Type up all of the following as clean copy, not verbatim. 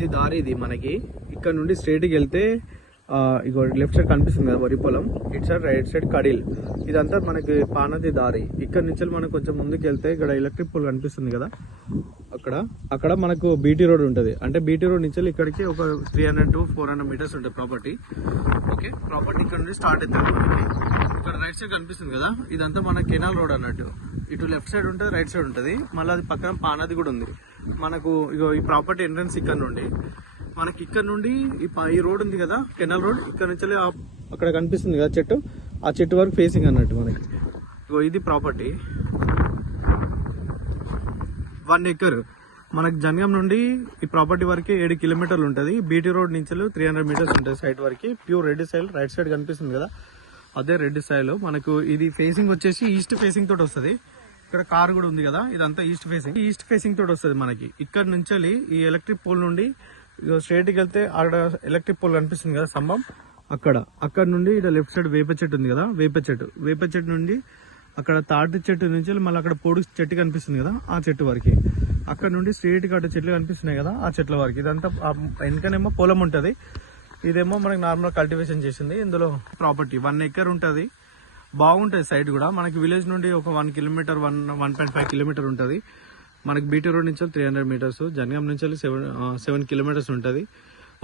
ఇది దారి, ఇది మనకి ఇక్కడ నుండి స్ట్రైట్కి వెళ్తే ఇగో లెఫ్ట్ సైడ్ కనిపిస్తుంది కదా వరి పొలం, ఇటు సైడ్ రైట్ సైడ్ కడీల్, ఇదంతా మనకి పానది దారి. ఇక్కడ నుంచి మనం కొంచెం ముందుకు వెళ్తే ఇక్కడ ఎలక్ట్రిక్ పోల్ కనిపిస్తుంది కదా, అక్కడ మనకు బీటీ రోడ్ ఉంటుంది. అంటే బీటీ రోడ్ నుంచి ఇక్కడికి ఒక 300 to 400 మీటర్స్ ఉంటుంది ప్రాపర్టీ. ఓకే, ప్రాపర్టీ ఇక్కడ నుండి స్టార్ట్ అవుతుంది మనకి. ఇక్కడ రైట్ సైడ్ కనిపిస్తుంది కదా, ఇదంతా మన కెనాల్ రోడ్ అన్నట్టు. ఇటు లెఫ్ట్ సైడ్ ఉంటుంది, రైట్ సైడ్ ఉంటుంది, మళ్ళీ అది పక్కన పానది కూడా ఉంది మనకు. ఇగో ఈ ప్రాపర్టీ ఎంట్రన్స్ ఇక్కడ నుండి మనకి, ఇక్కడ నుండి ఈ రోడ్ ఉంది కదా కెనాల్ రోడ్, ఇక్కడ నుంచి అక్కడ కనిపిస్తుంది కదా చెట్టు, ఆ చెట్టు వరకు ఫేసింగ్ అన్నట్టు మనకి. ఇగో ఇది ప్రాపర్టీ 1 acre. మనకి జనగాం నుండి ఈ ప్రాపర్టీ వరకు 7 కిలోమీటర్లు ఉంటుంది. బీటీ రోడ్ నుంచి 300 మీటర్స్ ఉంటుంది సైడ్ వరకు. Pure red soil, right side కనిపిస్తుంది కదా అదే రెడ్ సాయిల్ మనకు. ఇది ఫేసింగ్ వచ్చేసి ఈస్ట్ ఫేసింగ్ తోటి వస్తుంది. ఇక్కడ కార్ కూడా ఉంది కదా, ఇదంతా ఈస్ట్ ఫేసింగ్ తోటి వస్తుంది మనకి. ఇక్కడ నుంచి ఈ ఎలక్ట్రిక్ పోల్ నుండి స్ట్రైట్కి వెళ్తే అక్కడ ఎలక్ట్రిక్ పోల్ కనిపిస్తుంది కదా స్తంభం, అక్కడ నుండి ఇక్కడ లెఫ్ట్ సైడ్ వేప చెట్టు ఉంది కదా, వేప చెట్టు నుండి అక్కడ తాటి చెట్టు నుంచి మళ్ళీ అక్కడ పొడుగు చెట్టు కనిపిస్తుంది కదా ఆ చెట్టు వరకు, అక్కడ నుండి స్ట్రైట్ గా చెట్లు కనిపిస్తున్నాయి కదా ఆ చెట్ల వరకు. ఇదంతా వెనకనేమో పొలం ఉంటది, ఇదేమో మనకి నార్మల్ కల్టివేషన్ చేసింది. ఇందులో ప్రాపర్టీ 1 acre ఉంటుంది. బాగుంటుంది సైడ్ కూడా. మనకి విలేజ్ నుండి ఒక 1 కిలోమీటర్ 1.5 కిలోమీటర్ ఉంటుంది. మనకి బీటీ రోడ్ నుంచి 300 మీటర్స్, జనగాం నుంచి 7 కిలోమీటర్స్ ఉంటుంది.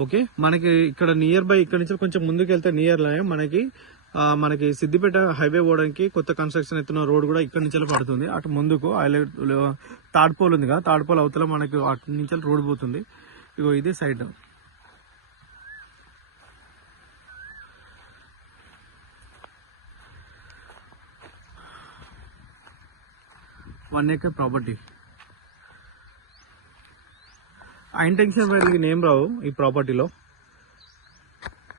ఓకే, మనకి ఇక్కడ నియర్ బై, ఇక్కడ నుంచి కొంచెం ముందుకు వెళ్తే నియర్ లో మనకి సిద్దిపేట హైవే పోవడానికి కొత్త కన్స్ట్రక్షన్ అవుతున్న రోడ్ కూడా ఇక్కడ నుంచి పడుతుంది. అటు ముందుకు తాడ్పోల్ ఉంది కదా, తాడ్పోల్ అవతల మనకి అటు నుంచి రోడ్ పోతుంది. ఇగో ఇది సైడ్. One acre property. ఆ ఇంటెన్షన్ నేమ్ రావు ఈ ప్రాపర్టీలో.